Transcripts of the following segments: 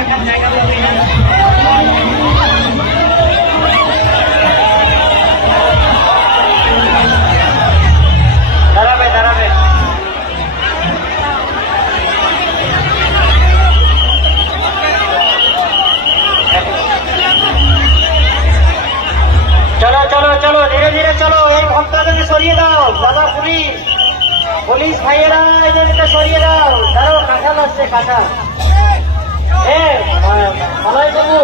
রাখার জায়গা পাবে না। দাঁড়াবে দাঁড়াবে। চলো চলো চলো, ধীরে ধীরে চলো। এই ভক্তদেরকে সরিয়ে দাও দাদা। পুলিশ পুলিশ ভাইয়েরা এদেরকে সরিয়ে দাও। দাঁড়াও, কাঁঠাল আসছে, কাঁঠাল। ভালোই বাবু,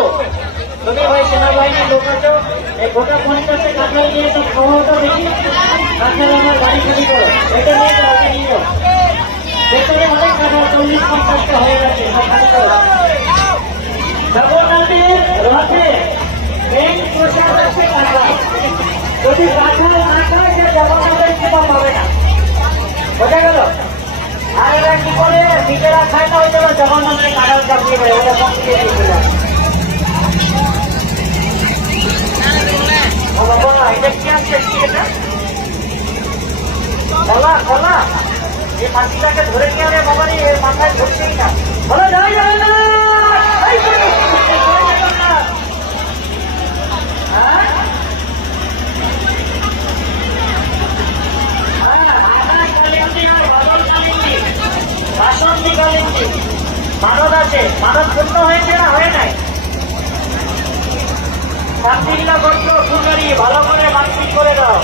তুমি ভাই সেনাবাহিনীর লোক আছো, এই গোটা 50 কাঁঠাল নিয়ে তো খাওয়াটা দেখি। কাঁঠাল আমার গাড়ি খালি করো, এটা নিয়ে রাতে নিয়ে যাও। ভেতরে অনেক কাঁঠাল 40-50টা হয়ে গেছে, সব খালি করো। জগন্নাথের রথে মেন প্রসাদ আছে কাঁঠাল। যদি কাঁঠাল না খায় সে জগন্নাথের কৃপা পাবে না, বোঝা গেল? আর এরা কি করে নিজেরা খায় না, ওই জন্য জগন্নাথের কাঁঠাল চাপিয়ে দেয়, ওরা কম দিয়ে দিয়েছিল। ও বাবা, এটা কি আসছে? কি এটা? কলা কলা। এই মাটিটাকে ধরে নিয়ে আনে বাবা, এর মাথায় ধরছেই না। বলো জয় জগন্নাথ। মানব আছে, মানব পূর্ণ হয়েছে না হয় নাই? শান্তিগুলা করছো ফুলবাড়ি, ভালো করে মানসিক করে দাও।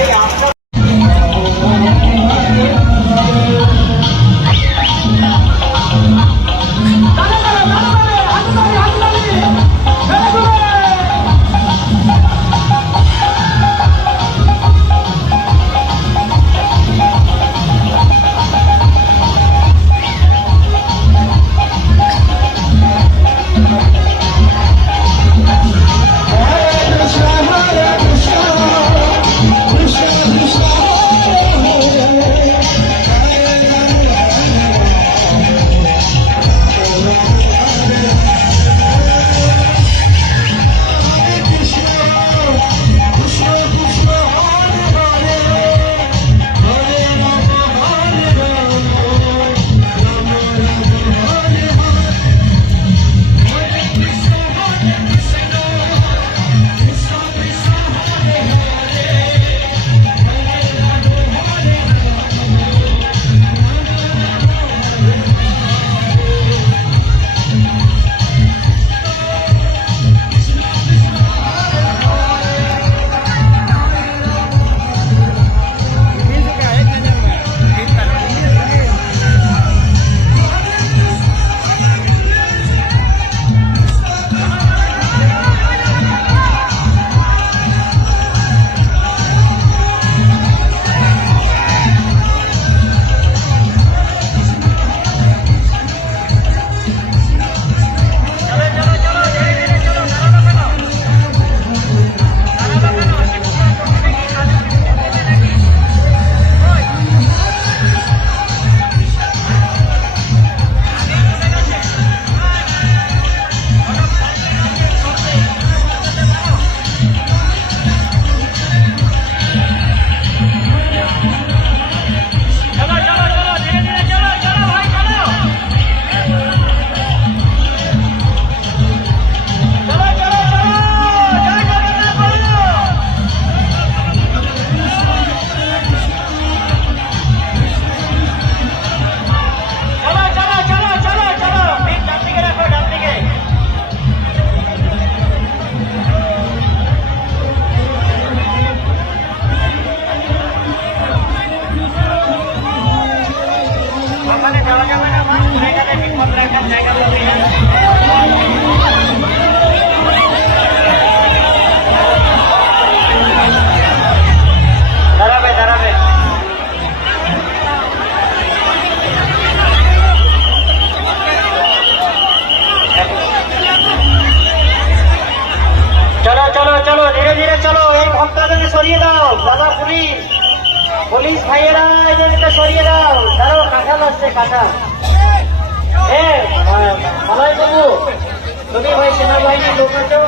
এই আপনার দাঁড়াবে দাঁড়াবে। চলো চলো চলো, ধীরে ধীরে চলো। এই ভক্তদেরকে সরিয়ে দাও দাদা। পুলিশ পুলিশ ভাইয়েরা এদেরকে সরিয়ে দাও। দাঁড়াও, কাঁঠাল আসছে, কাঁঠাল। ভালোই বাবু, তুমি ভাই সেনাবাহিনীর লোক আছো,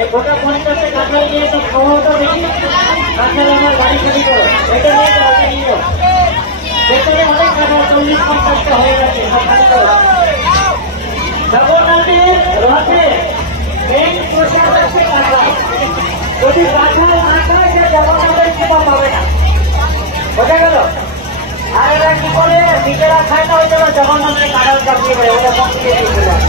এই গোটা 50 কাঁঠাল নিয়ে তো খাওয়াটা দেখি। কাঁঠাল আমার গাড়ি খালি করো, এটা নিয়ে রাতে নিয়ে যাও। ভেতরে অনেক টাকা 40-50টা হয়ে গেছে। জগন্নাথের রথে মেন প্রসাদ আছে কাঁঠাল। যদি কাঁঠাল না খায় সে জগন্নাথের কৃপা পাবে না। বোঝা গেল? আর এরা কি করে নিজেরা খায় না, ওই জন্য জগন্নাথের কাঁঠাল চাপিয়ে দেয়, ওরা মন্দিরে দিয়ে দেয়।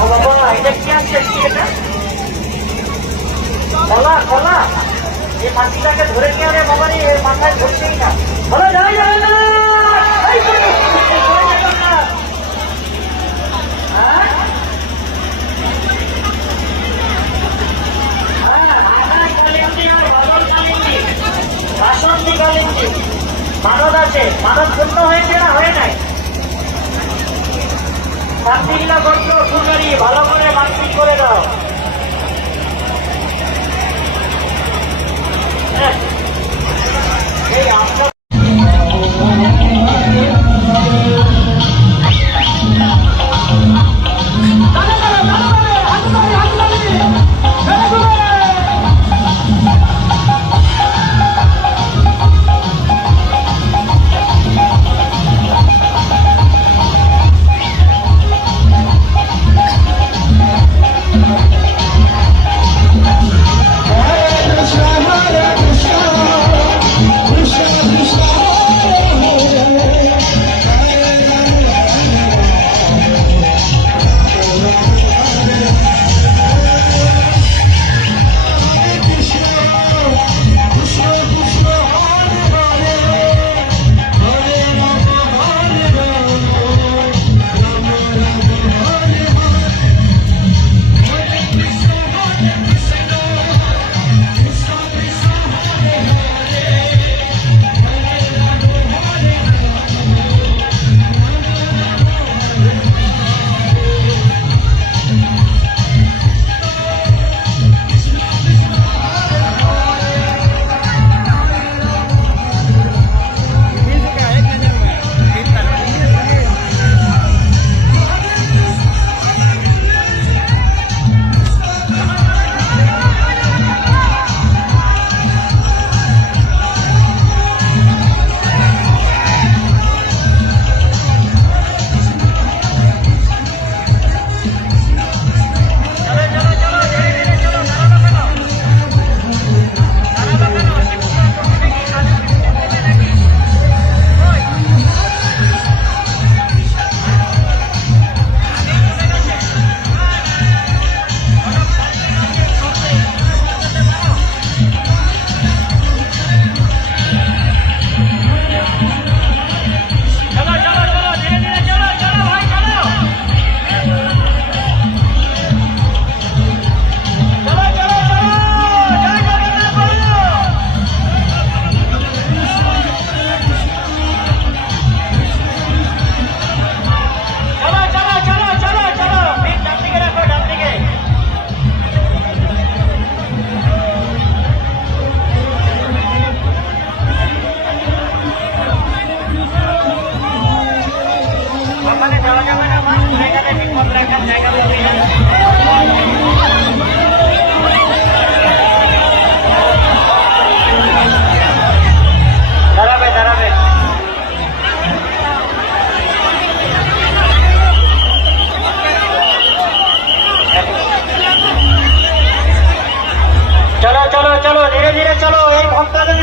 ও বাবা, এটা কি আছে? কি এটা? কলা কলা, এই মাটিটাকে ধরে নিয়ে আনে বাবারি, এর মাথায় ধরছেই না। বলো জয় জগন্নাথ। মানব আছে, মানব পূর্ণ হয়েছে না হয়ে নাই? কার্তিকলা করত সুন্দরী, ভালো করে মানসিক করে দাও। এই আপনার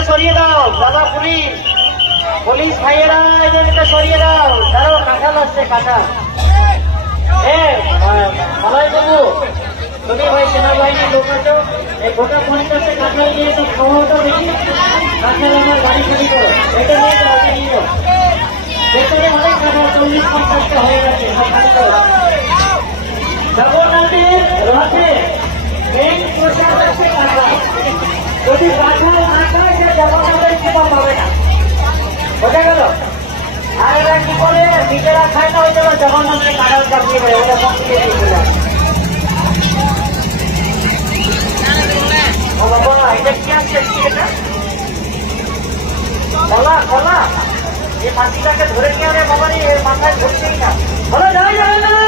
সরিয়ে দাও দাদা, পুলিশ পুলিশ ভাইয়েরা এদেরকে সরিয়ে দাও। ধরো কাঁঠাল আসছে, কাঁঠাল। মালাই বাবু, তুমি ভাই সেনাবাহিনীর লোক আছো, এই গোটা 50 কাঁঠাল নিয়ে তো খাওয়াটা দেখি। কাঁঠাল আমার গাড়ি চুরি করো, এটা নিয়ে যাও, এটা নিয়ে যাও। ভেতরে অনেক কাঁঠাল 40-50টা হয়ে গেছে। জগন্নাথের রথে মেন প্রসাদ আছে কাঁঠাল। যদি কাঁঠাল না খায় সে জগন্নাথের কৃপা পাবে না। বোঝা গেল? আর এরা কি করে নিজেরা খায় না, ওই জন্য জগন্নাথের কাঁঠাল চাপিয়ে দেয়, ওরা মন্দিরে দিয়ে দেয়। ও বাবা, এটা কি আছে? কি এটা? কলা কলা, এই মাটিটাকে ধরে নিয়ে আনে বাবারি, এর মাথায় ধরছেই না। বলো জয় জগন্নাথ।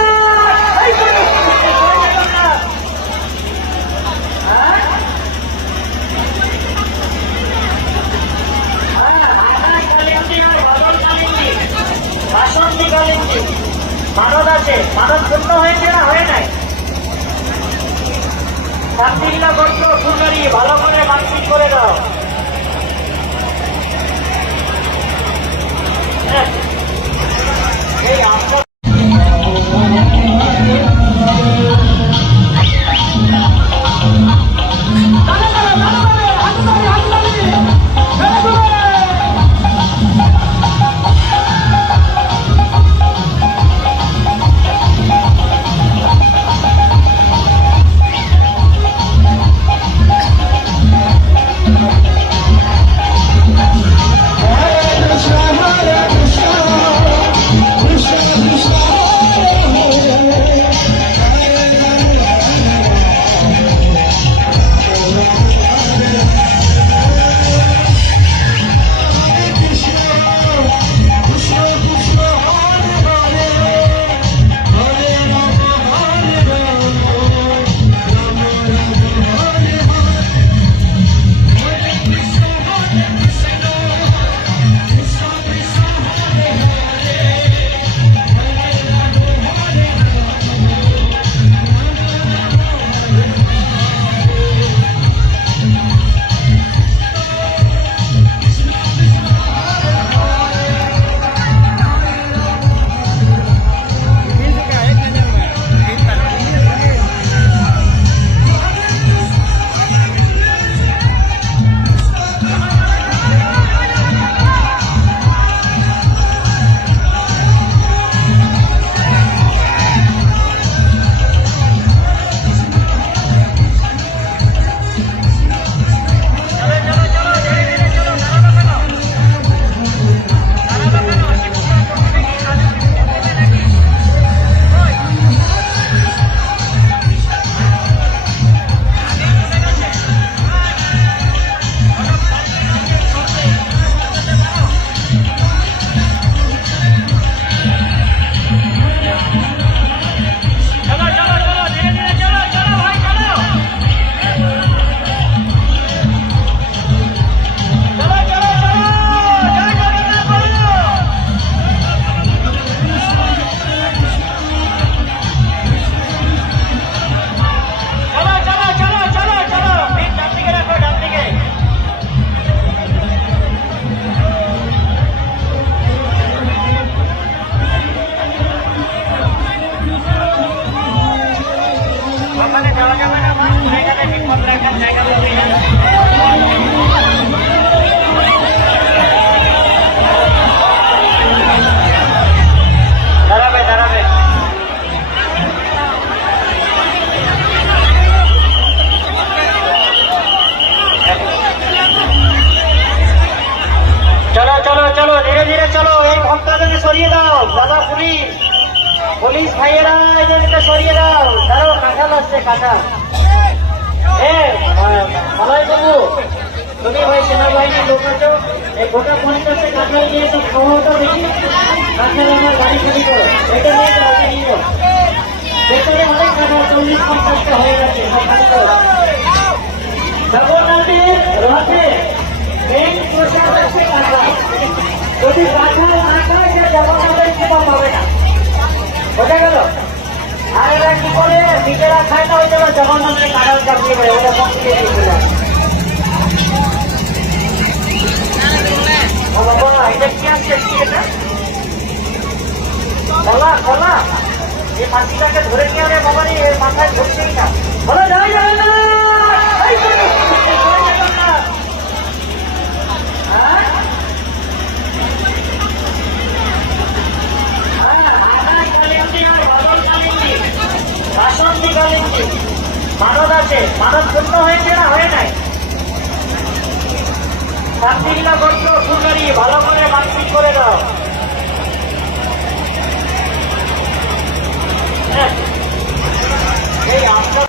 ওখানে যাওয়া যাবে না, জায়গাতে বিপদ রাখার জায়গা হবে না। দাঁড়াবে দাঁড়াবে। চলো চলো চলো, ধীরে ধীরে চলো। এই ভক্তদেরকে সরিয়ে দাও দাদা। পুলিশ পুলিশ ভাইয়েরা এদেরকে সরিয়ে দাও। দাঁড়ো, কাঁঠাল আসছে, কাঁঠাল। ভালোই বাবু, তুমি ভাই সেনাবাহিনীর লোক আছো, এই গোটা 50 কাঁঠাল নিয়ে তো খাওয়াটা দেখি। কাঁঠাল আমার গাড়ি খালি করো, এটা নিয়ে যাও, নিয়ে যাও। ভেতরে অনেক কাঁঠাল 40-50টা হয়ে গেছে, সব খালি করো। জগন্নাথের রথে মেন প্রসাদ আছে কাঁঠাল। যদি কাঁঠাল না খায় সে জগন্নাথের কৃপা পাবে না, বোঝা গেল? আর এরা কি করে, নিজেরা খায় না, ওই জন্য জগন্নাথের কাঁঠাল চাপিয়ে দেয়, ওরা পৌঁছিয়ে দিয়েছিল। ও বাবা, এটা কি আসছে? কি এটা? কলা কলা, এই মাটিটাকে ধরে নিয়ে আরে বাবা রে, এর মাথায় ধরছেই না। বলো জয় জগন্নাথ। মানব আছে, মানব পূর্ণ হয়েছে না হয়ে নাই? শান্তিগুলা করছো ফুলগাড়ি, ভালো করে মানসিক করে দাও। এই আপনার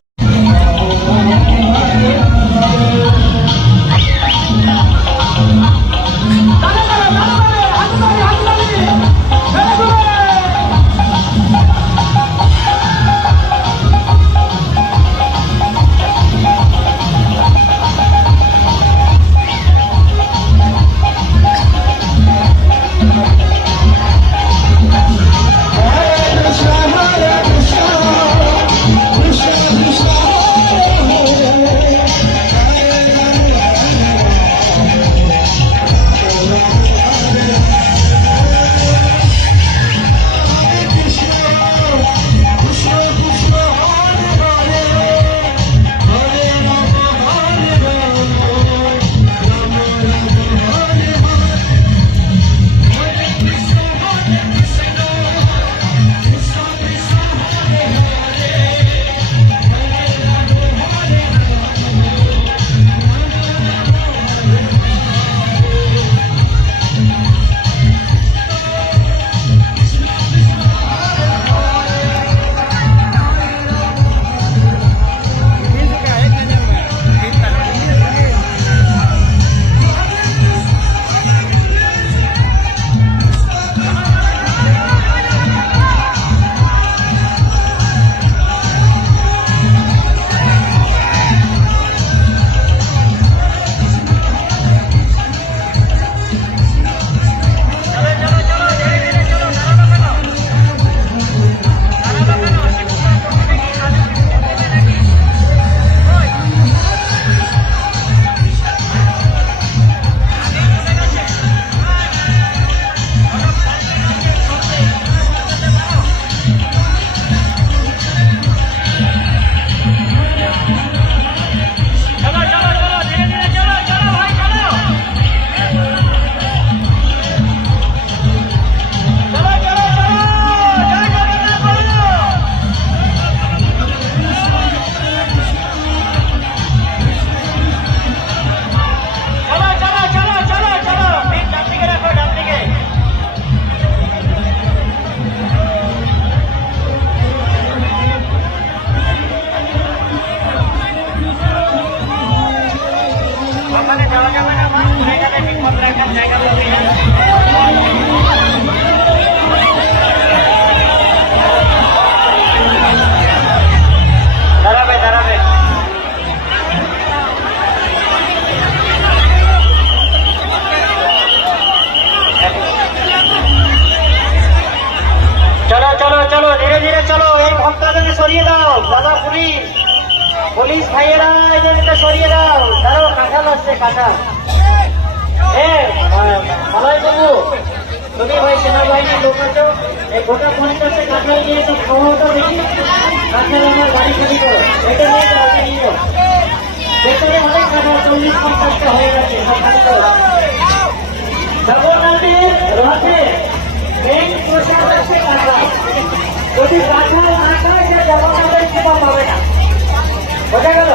দাঁড়াবে দাঁড়াবে। চলো চলো চলো, ধীরে ধীরে চলো। এই ভক্তদেরকে সরিয়ে দাও দাদা। পুলিশ পুলিশ ভাইয়েরা এদেরকে সরিয়ে দাও। দাঁড়ো, কাঁঠাল আসছে, কাঁঠাল। ভালোই বাবু, তুমি ভাই সেনাবাহিনীর লোক আছো, এই গোটা 50 কাঁঠাল নিয়ে তো খাওয়াটা দেখি, কাঁঠাল আমার গাড়ি খালি করো, এটা নিয়ে যাও, এটা নিয়ে যাও। ভেতরে অনেক কাঁঠাল 40-50টা হয়ে গেছে, সব খালি করো। জগন্নাথের রথে মেন প্রসাদ আছে কাঁঠাল। যদি কাঁঠাল না খায় সে জগন্নাথের কৃপা পাবে না, বোঝা গেল?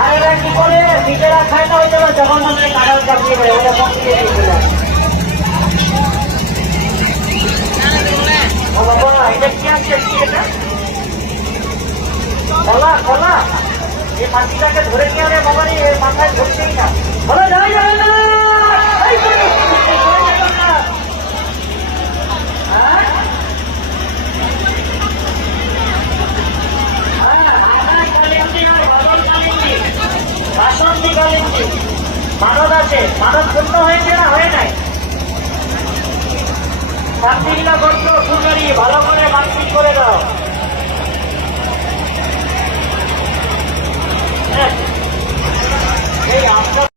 আর এরা কি করে নিজেরা খায় না, ওই জন্য জগন্নাথের কাঁঠাল চাপিয়ে দেয়, ওটা মন্দিরে দিয়ে দেয়। ও বাবা, এটা কি আছে? কি এটা? কলা, কলা। এই মাটিটাকে ধরে নিয়ে আনে বাবা, এর মাথায় ধরছেই না। বলো জয় জগন্নাথ। এই তো, জয় জগন্নাথ। হ্যাঁ? বাসন্তী কালিন্দী মানব আছে, মানব পূর্ণ হয়েছে না হয়ে নাই? শান্তিলা করত সুন্দরী, ভালো করে মানসিক করে দাও। এই আপনার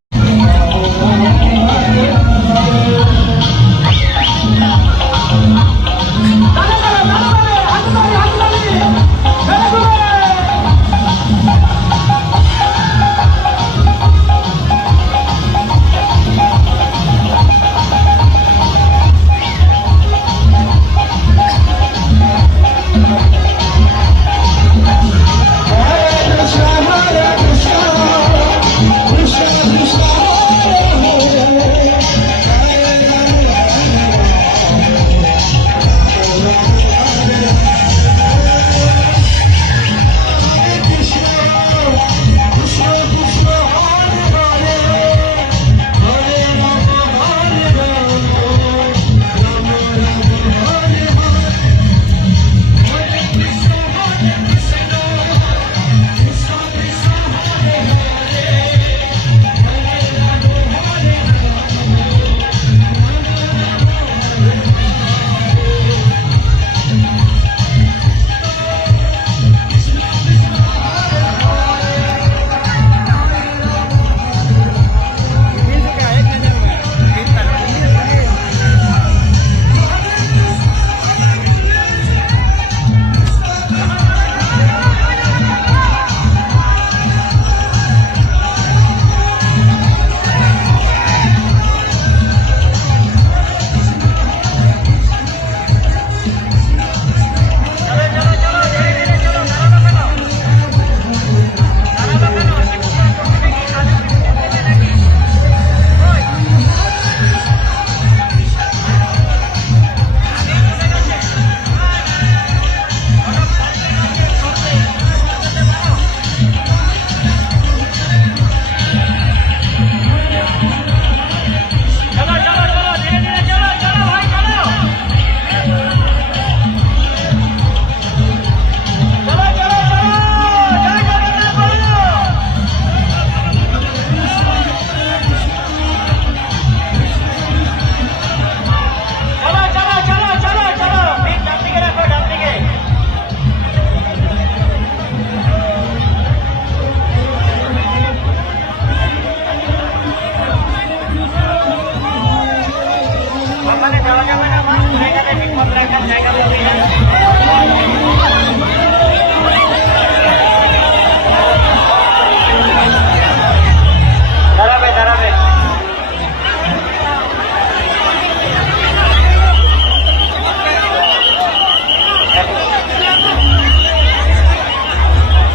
দাঁড়াবে দাঁড়াবে।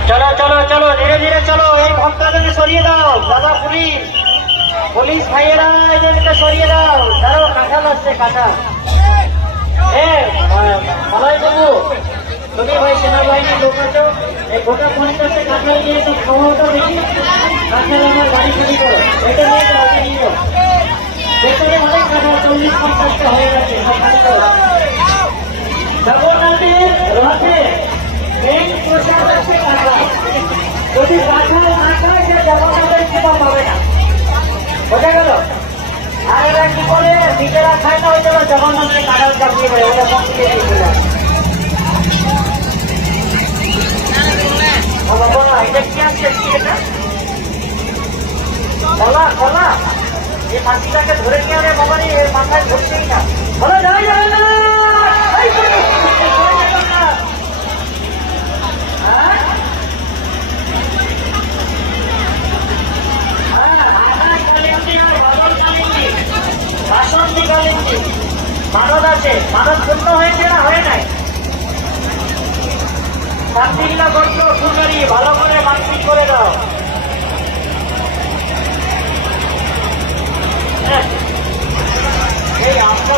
চলো চলো চলো, ধীরে ধীরে চলো। এই ভক্তদেরকে সরিয়ে দাও দাদা, পুলিশ পুলিশ ভাইয়েরা এদেরকে সরিয়ে দাও। ধরো কাঁঠাল আসছে, কাঁঠাল। মালাই বাবু, তুমি ভাই সেনাবাহিনীর লোক আছো, এই গোটা 50 কাঁঠাল নিয়ে তো খাওয়াটা দেখি, কাঁঠাল আমার গাড়ি খালি করো, এটা নিয়ে যাও, এটা নিয়ে যাও। ভেতরে অনেক কাঁঠাল 40-50টা হয়ে গেছে, সব খালি করো। জগন্নাথের রথে মেন প্রসাদ আছে কাঁঠাল। যদি কাঁঠাল না খায় সে জগন্নাথের কৃপা পাবে না, বোঝা গেল? আর এরা কি করে নিজেরা খায় না, ওই জন্য জগন্নাথের কাঁঠাল চাপিয়ে দেয়, ওটা মন্দিরে দিয়ে দেয়। ও বাবা, এটা কি আছে? কি এটা? কলা, কলা। এই মাটিটাকে ধরে নিয়ে আনে বাবা, এর মাথায় ধরছেই না। বলো জয় জগন্নাথ। এই তো, জয় জগন্নাথ। হ্যাঁ? বাসন্তী কালিন্দী মানদ আছে, মানদ পূর্ণ হয়েছে না হয়ে নাই? কার্তিকলা গোত্র ফুলবাড়ি ভালো করে মানসিক করে দাও। এই আপনার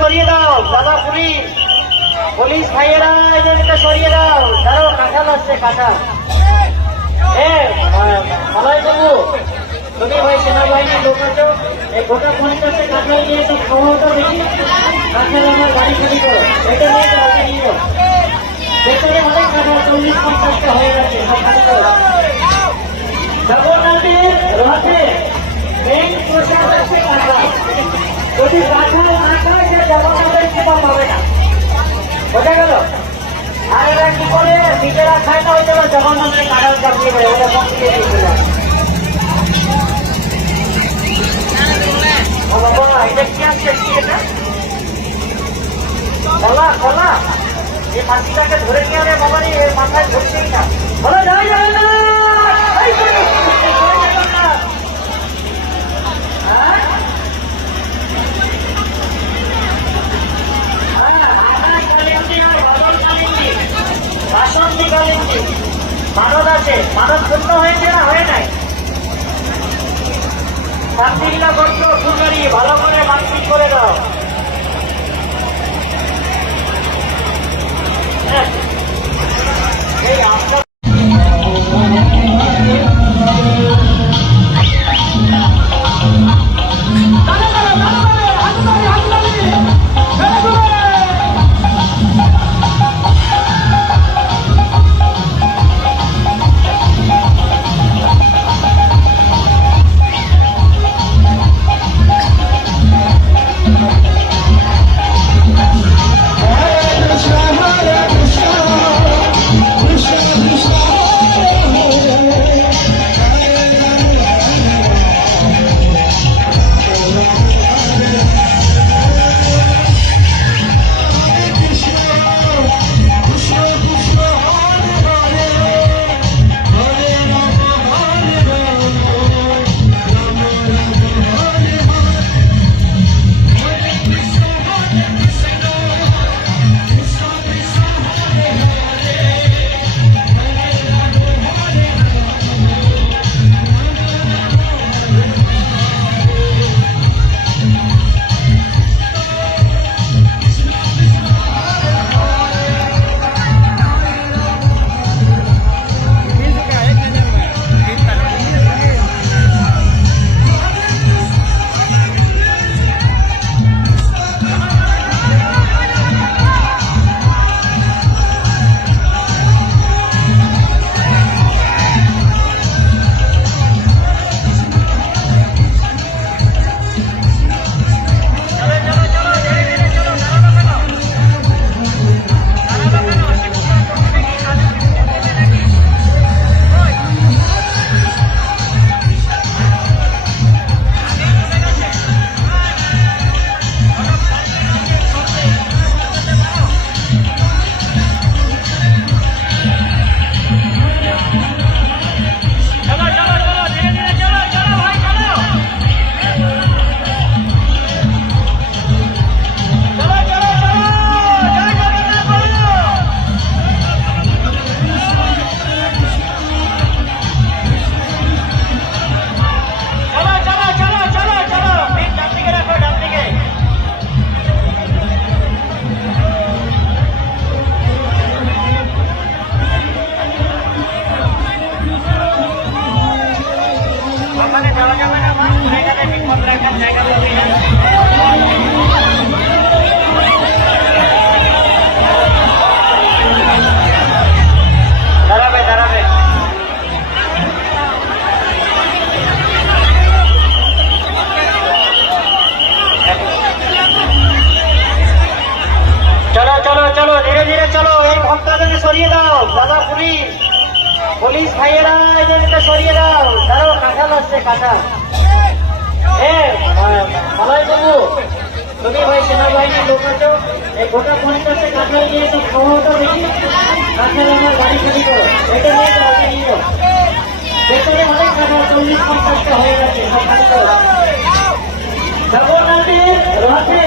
সরিয়ে দাও দাদা, পুলিশ পুলিশ ভাইয়েরা এদেরকে সরিয়ে দাও। ধরো কাঁঠাল আসছে, কাঁঠাল। মালাই বাবু, তুমি ভাই সেনাবাহিনীর লোক আছো, এই গোটা 50 কাঁঠাল নিয়ে তো খাওয়াটা বেশি। কাঁঠাল আমার গাড়ি চুরি করো, এটা নিয়ে গাড়ি নিয়ে যাও। ভেতরে অনেক কাঁঠাল 40-50টা হয়ে গেছে। জগন্নাথের রথে মেন প্রসাদ আছে কাঁঠাল। যদি কাঁঠাল না খায় সে জগন্নাথের কৃপা পাবে না, বোঝা গেল? আর এরা কি করে, নিজেরা খায় না, হয়তো জগন্নাথের কাঁঠাল চাপিয়ে দেয়, ওরা কমপ্লিয়ে দিয়েছিল। ও বাবা, এটা কি আসছে? কি এটা? কলা, কলা। এই মাছটাকে ধরে নিয়ে আরে বাবা, এর মাথায় ধরছেই না। বলো জয় জগন্নাথ। এই তো, জয় জগন্নাথ। হ্যাঁ, বাসন্তী কালিন্দী মানদ আছে, মানদ পূর্ণ হয়েছে না হয়ে নাই? কার্তিকলা গোত্র ফুলবাড়ি ভালো করে মানসিক করে দাও। এই আপনার রাখার জায়গা পাবে না। দাঁড়াবে দাঁড়াবে। চলো চলো চলো, ধীরে ধীরে চলো। এই ভক্তদের সরিয়ে দাও দাদা। পুলিশ পুলিশ ভাইয়েরা এদেরকে সরিয়ে দাও। দাঁড়াও, কাঁঠাল আসছে, কাঁঠাল। মালাই বাবু, তুমি ভাই সেনাবাহিনীর লোক আছো, এই গোটা 50 কাঁঠাল নিয়ে তো খাওয়াটা দেখি। কাঁঠাল আমার গাড়ি চুরি করো, এটা নিয়ে যাও, এটা নিয়ে যাও। ভেতরে অনেক কাঁঠাল 40-50টা হয়ে গেছে, সব খালি করো। জগন্নাথের রথে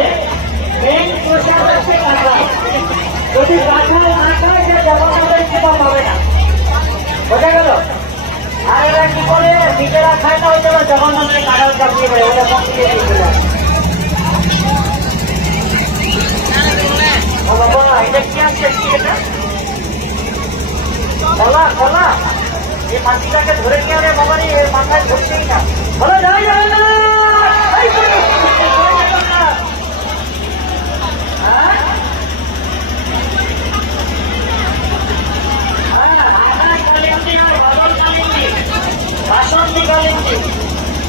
মেন প্রসাদ হচ্ছে কাঁঠাল। যদি কাঁঠাল না খায় সে জগন্নাথের কৃপা পাবে না, বোঝা গেল? আর এরা কি করে, নিজেরা খায় না, ওই জন্য জগন্নাথের কাঁঠাল চাপিয়ে দেয়, ওটা কমপ্লিট দিয়ে দেয়। ও বাবা, এটা কি আসছে? কি এটা? কলা কলা, এই মাটিটাকে ধরে নিয়ে আরে বাবারি, এর মাথায় ধরছেই না। বলো জয় জগন্নাথ।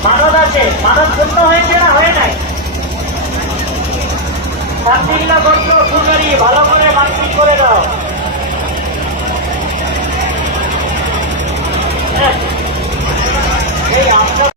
মানব আছে, মানব পূর্ণ হয়েছে না হয়ে নাই? শান্তিলা বন্ধ সুন্দরী, ভালো করে মানসিক করে দাও। এই আপনার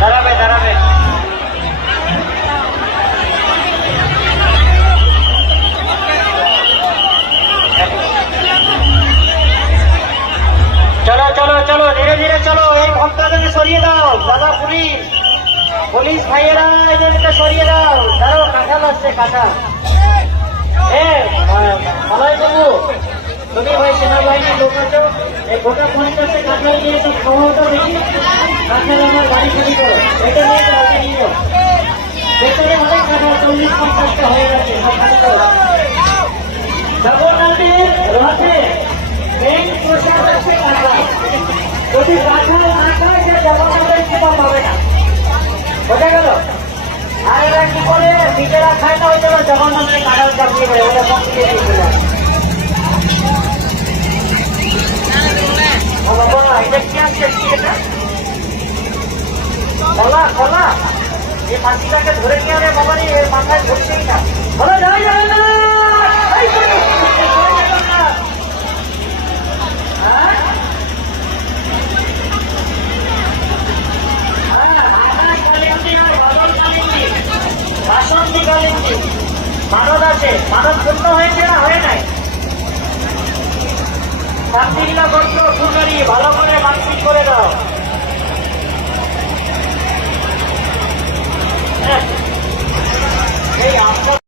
দাঁড়াবে দাঁড়াবে। চলো চলো চলো, ধীরে ধীরে চলো। এই ভক্তদের সরিয়ে দাও দাদা। পুলিশ পুলিশ ভাইয়েরা এদেরকে সরিয়ে দাও। দাঁড়াও, কাঁঠাল আসছে, কাঁঠাল। মালাই বাবু, তুমি ভাই সেনাবাহিনীর লোক আছো, এই গোটা 50 কাঁঠাল নিয়ে তো খাওয়াটা দেখি। কাঁঠাল আমার গাড়ি চুরি করো, এটা নিয়ে যাও, এটা নিয়ে যাও। ভেতরে অনেক টাকা 40-50টা হয়ে গেছে জগন্নাথের রথে মেন প্রসাদ আছে কাঁঠাল। যদি কাঁঠাল না খায় সে জগন্নাথের কৃপা পাবে না, বোঝা গেল? আর এরা কি করে নিজেরা খায় না, ওই জন্য জগন্নাথের কাঁঠাল চাপিয়ে দেয়, ওরা মন্দিরে দিয়ে দেয়। ও বাবা, এটা কি আছে? কি এটা? কলা কলা, এই মাটিটাকে ধরে নিয়ে আনে বাবা, এর মাথায় ধরছেই না। বলো জয় জগন্নাথ। মানব আছে, মানব পূর্ণ হয়েছে না হয় নাই? শান্তিগুলা বলছো ফুলবাড়ি ভালো করে মানসিক করে দাও। এই আপনার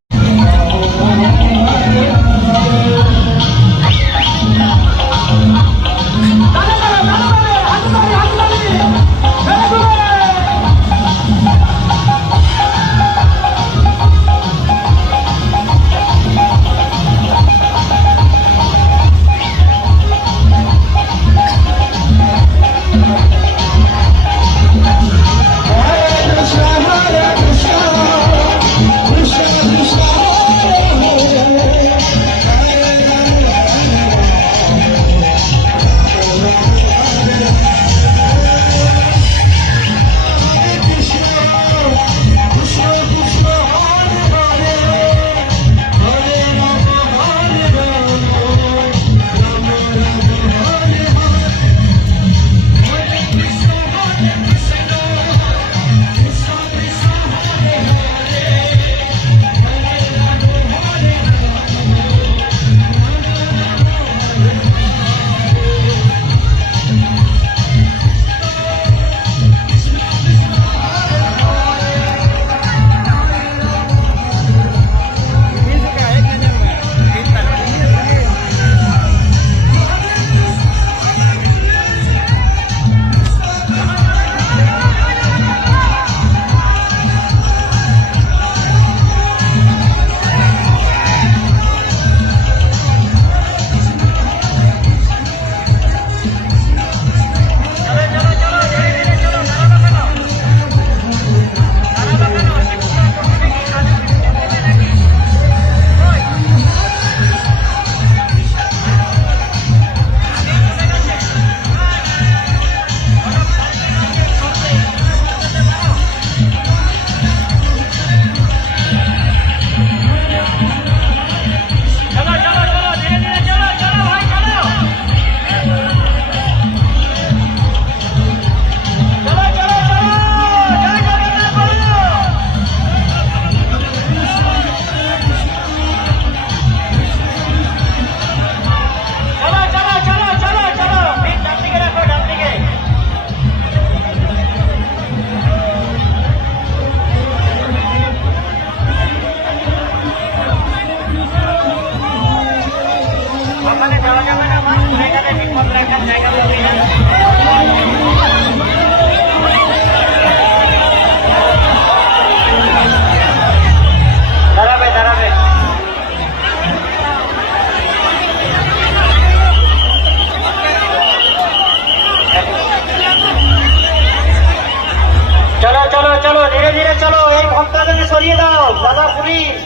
সরিয়ে দাও দাদা, পুলিশ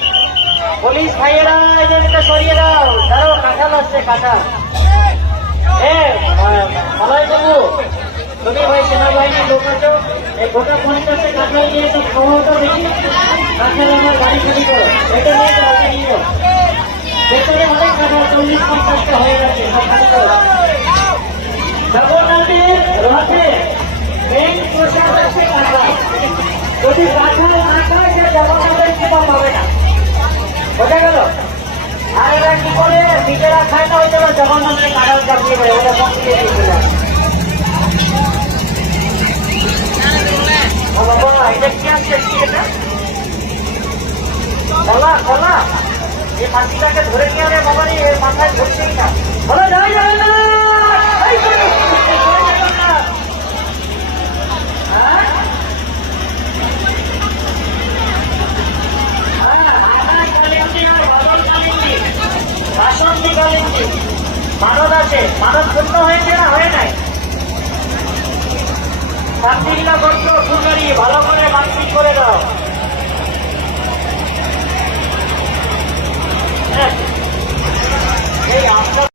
পুলিশ ভাইয়েরা এদেরকে সরিয়ে দাও। তারও কাঁঠাল আসছে, কাঁঠাল। মালাই বাবু, তুমি ভাই সেনাবাহিনীর লোক আছো, এই গোটা 50 কাঁঠাল নিয়ে তো খাওয়াটা দেখি। কাঁঠাল আমার গাড়ি খালি করো, এটা নিয়ে রাতে নিয়ে যাও। ভেতরে অনেক কাঁঠাল 40-50টা হয়ে গেছে জগন্নাথের রথে মেন প্রসাদ আছে কাঁঠাল। যদি কাঁঠাল না খায় সে জগন্নাথের কৃপা পাবে না, বোঝা গেল? আর এরা কি করে নিজেরা খায় না, ওই জন্য জগন্নাথের কাঁঠাল চাপিয়ে দেয়, ওরা মন্দিরে দিয়ে দেয়। ও বাবা, এটা কি আছে? কি এটা? কলা কলা, এই মাটিটাকে ধরে নিয়ে আনে বাবা, এর মাথায় ধরছেই না। বলো জয় জগন্নাথ। শান্তিটা করছো ফুলগাড়ি ভালো করে মার্কিং করে দাও। হ্যাঁ, এই আপনার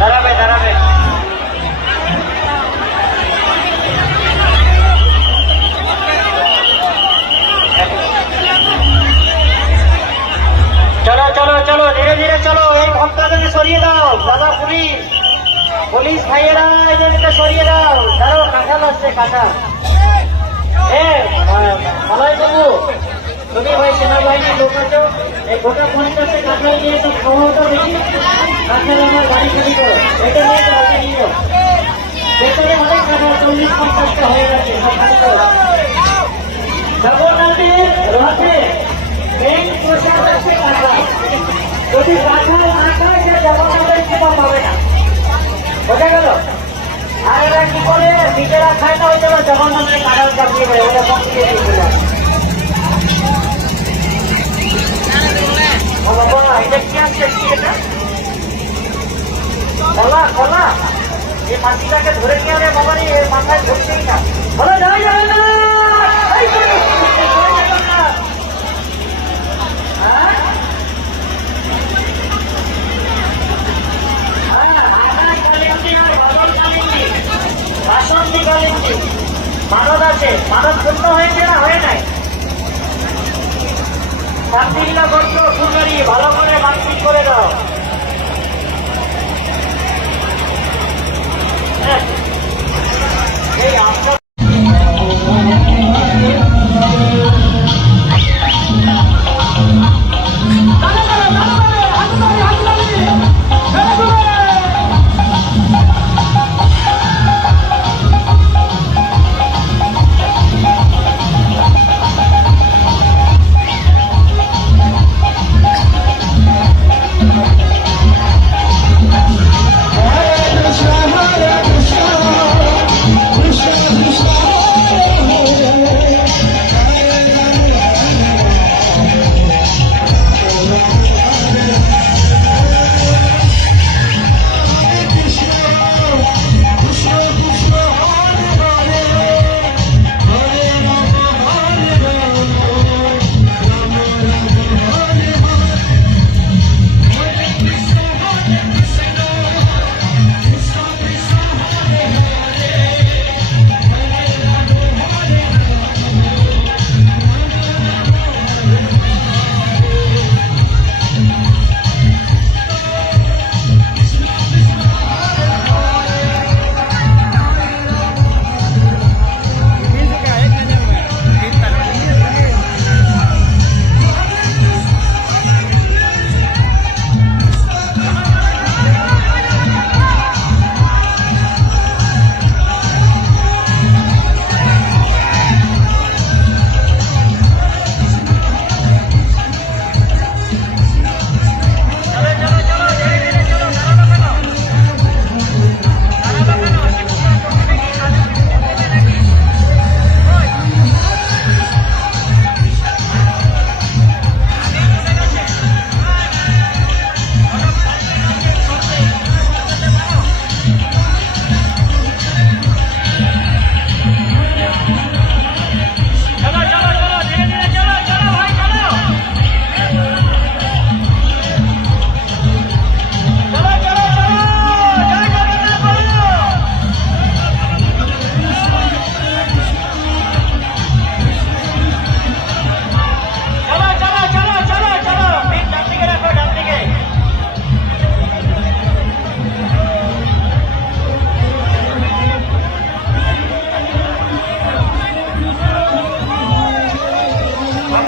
দাঁড়াবে দাঁড়াবে। চলো চলো চলো ধীরে ধীরে চলো, এই ভক্তদেরকে সরিয়ে দাও। দাদা পুলিশ পুলিশ ভাইয়েরা এদেরকে সরিয়ে দাও। ধরো কাঁঠাল আসছে কাঁঠাল। মালাই বাবু তুমি ভাই সেনাবাহিনীর লোক আছো, এই গোটা 50 কাঁঠাল নিয়ে তো খাওয়াটা দেখি। কাঁঠাল আমার গাড়ি চুরি করো, এটা নিয়ে তো হাতে নিয়ে যাও। ভেতরে অনেক কাঁঠাল 40-50টা হয়ে গেছে, সব খালি করো। জগন্নাথের রথে মেন প্রসাদ আছে কাঁঠাল। যদি কাঁঠাল না খায় সে জগন্নাথের কৃপা পাবে না, বোঝা গেল? আর এরা কি করে নিজেরা খায় না, ওই জন্য জগন্নাথের কাঁঠাল চাপিয়ে দেয়, ওটা কমপ্লিট দিয়ে দেয়। বাবা এটা কি আসছে, কি এটা কলা? কলা এই মাটিটাকে ধরে নিয়ে আনে বাবারি, এর মাথায় ধরছেই না। বলো জয় জগন্নাথ। মানব আছে, মানব পূর্ণ হয়েছে না হয়ে নাই? শান্তিটা করছো ফুলগাড়ি ভালো করে মার্কিং করে দাও। হ্যাঁ, এই আপনার Krishna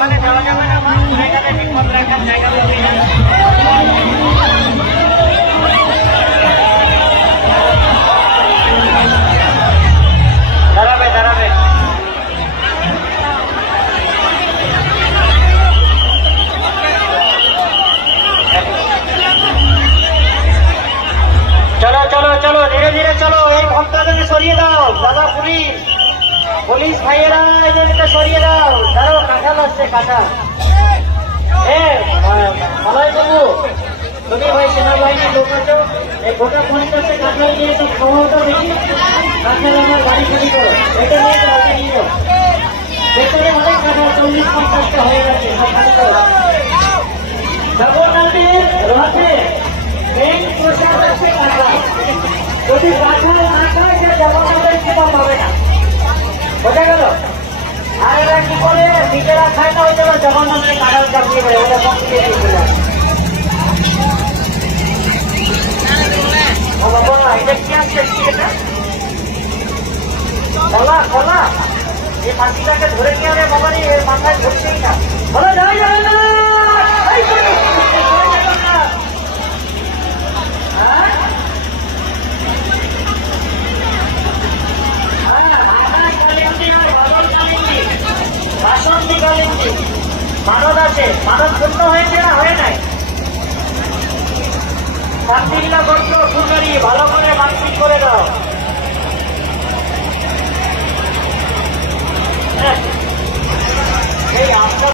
ওখানে যাওয়া যাবে না, জায়গাতে বিপদ রাখার জায়গা হবে না। দাঁড়াবে দাঁড়াবে। চলো চলো চলো, ধীরে ধীরে চলো। এই ভক্তদেরকে সরিয়ে দাও দাদা। পুলিশ পুলিশ ভাইয়েরা এদেরকে সরিয়ে দাও। দাঁড়াও, কাঁঠাল আসছে, কাঁঠাল। মালাই বাবু, তুমি ভাই সেনাবাহিনীর লোক আছো, এই গোটা 50 কাঁঠাল নিয়ে তো খাওয়াটা দেখি। কাঁঠাল আমার গাড়ি খালি করো, এটা নিয়ে রাতে নিয়ে যাও। ভেতরে অনেক কাঁঠাল 40-50টা হয়ে গেছে, সব খালি করো। জগন্নাথের রথে মেন প্রসাদ আছে কাঁঠাল। যদি কাঁঠাল না খায় সে জগন্নাথের কৃপা পাবে না, বোঝা গেল? আর এরা কি করে, নিজেরা খায় না, ওই জন্য জগন্নাথের কাঁঠাল চাপিয়ে দেয়, ওরা বসিয়ে দিয়ে যায়। ও বাবা, এটা কি আসছে? কি এটা? কলা কলা। এই পাখিটাকে ধরে নিয়ে আনে বাবা, এর মাথায় ধরছেই না। বলো জয় জগন্নাথ। মানব আছে, মানব পূর্ণ হয়েছে না হয়ে নাই? শান্তিগুলা করছো সুন্দরী, ভালো করে মানসিক করে দাও। এই আপনার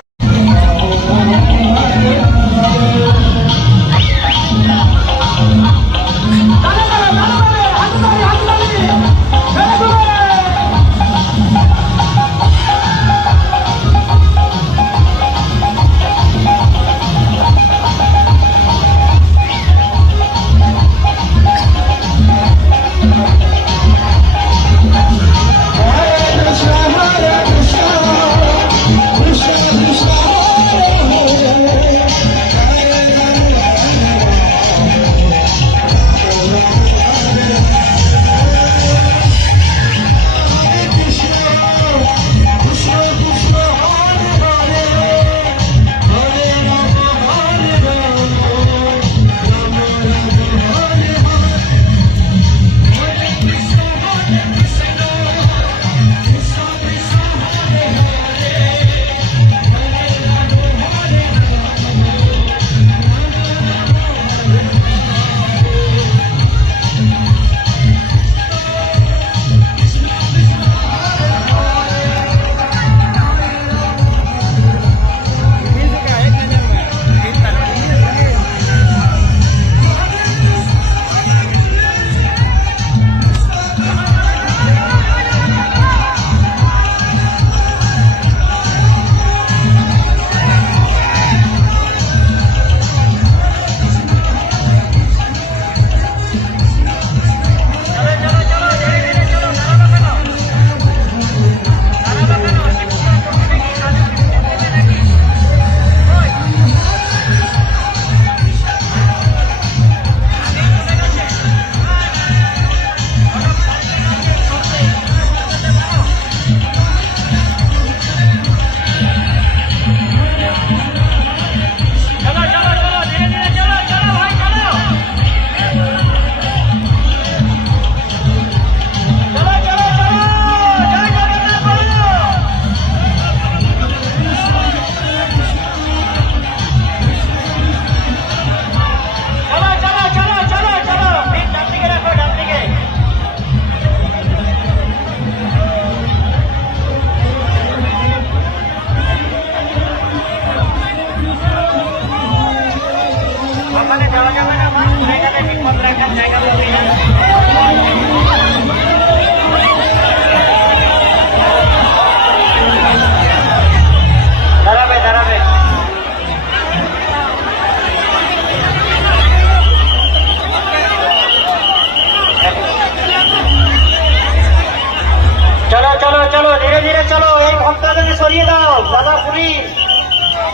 সরিয়ে দাও দাদা। পুলিশ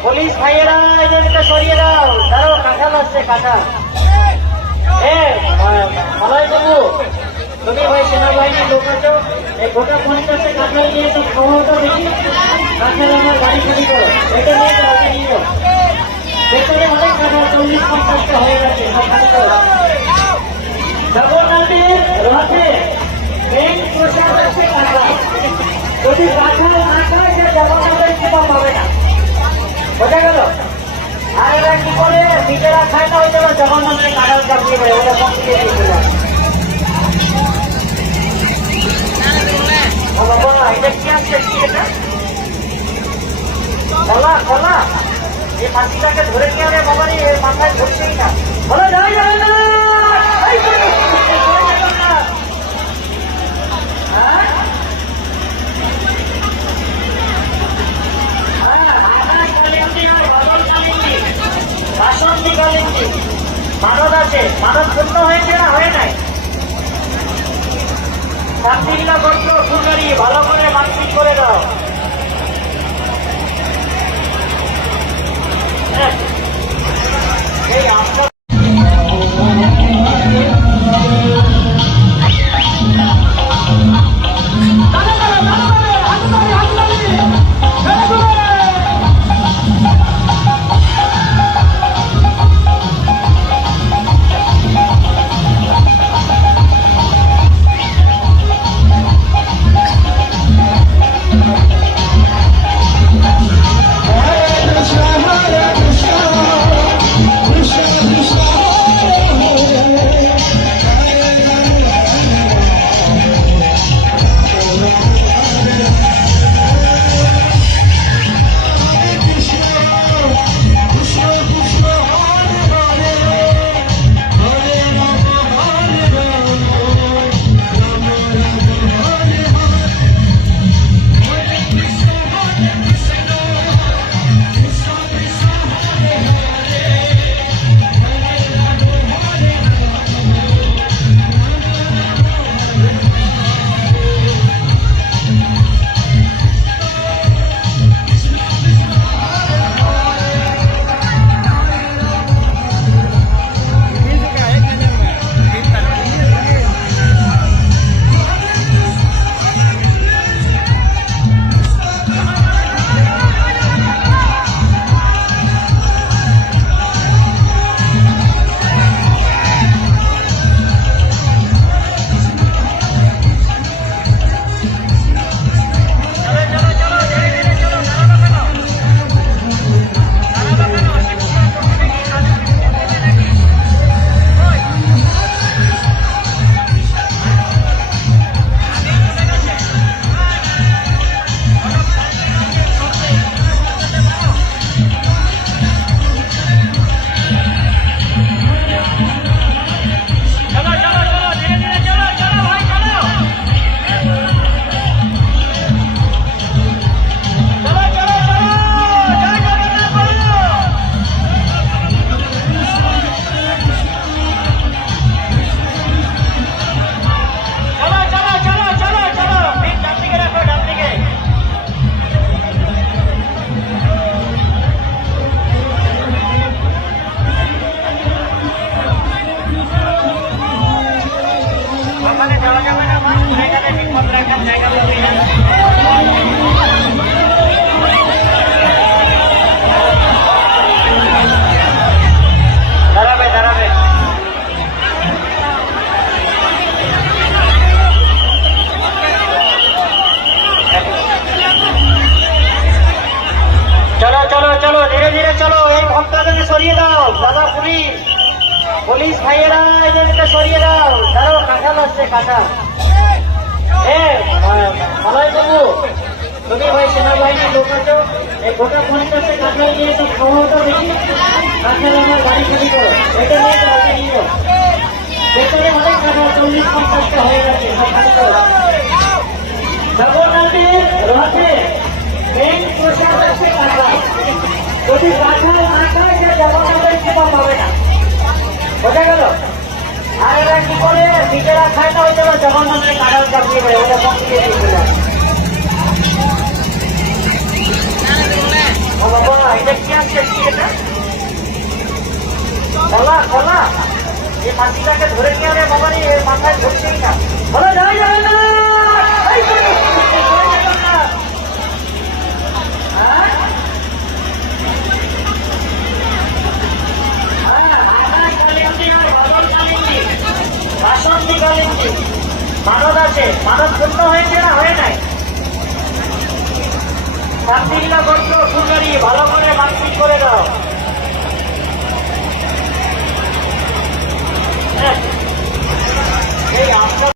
পুলিশ ভাইয়েরা এদেরকে সরিয়ে দাও। দাঁড়াও, কাঁঠাল আসছে, কাঁঠাল। মালাই বাবু, তুমি ভাই সেনাবাহিনীর লোক আছো, এই গোটা 50 কাঁঠাল নিয়ে তো খাওয়াটা বেশি, কাঁঠাল আমার গাড়ি খালি করো, এটা নিয়ে গাড়ি নিয়ে যাও। ভেতরে অনেক কাঁঠাল 40-50টা হয়ে গেছে, সব খালি করো। জগন্নাথের রথে মেন প্রসাদ আছে কাঁঠাল। যদি কাঁঠাল না খায় সে জগন্নাথের কৃপা পাবে না, বোঝা গেল? আর এরা কি করে নিজেরা খায় না, ওই জন্য জগন্নাথের কাঁঠাল চাপিয়ে দেয়, ওটা কম দিয়ে দিয়েছিল। ও বাবা, এটা কি আসছে? কি এটা? কলা কলা, এই মাটিটাকে ধরে নিয়ে আনে বাবা, এর মাথায় ধরছেই না। বলো জয় জগন্নাথ। মানব আছে, মানব পূর্ণ হয়েছে না হয়ে নাই? চাকরিটা করছো ফুলগাড়ি ভালো করে মানসিক করে দাও। এই আপনার সরিয়ে দাও দাদা, পুলিশ পুলিশ ভাইয়েরা এদেরকে সরিয়ে দাও। দাঁড়াও, কাঁঠাল আসছে, কাঁঠাল। মালাই বাবু, তুমি ভাই সেনাবাহিনীর লোক আছো, এই গোটা 50 কাঁঠাল নিয়ে তো খাওয়াটা বেশি, কাঁঠাল আমার গাড়ি খালি করো, এটা নিয়ে গাড়ি নিয়ে যাও। ভেতরে অনেক কাঁঠাল 40-50টা হয়ে গেছে, সব খালি করো। জগন্নাথের রথে মেন প্রসাদ আছে কাঁঠাল। যদি কাঁঠাল না খায় সে জগন্নাথের কৃপা পাবে না, বোঝা গেল? আর এরা কি করে নিজেরা খায় না, ওই জন্য জগন্নাথের কাঁঠাল চাপিয়ে দেয়, ওটা কম দিয়ে দিয়েছিল। ও বাবা, এটা কি আসছে? কি এটা? কলা কলা, এই মাটিটাকে ধরে নিয়ে আনে বাবারি এর মাথায় ধরছেই না। বলো জয় জগন্নাথ। এই তো, জয় জগন্নাথ। হ্যাঁ? হ্যাঁ, মাথায় কালিন্দি আর বাদল কালিন্দি, বাসন্তী কালিন্দি। মানব আছে, মানব পূর্ণ হয়েছে না হয় নাই?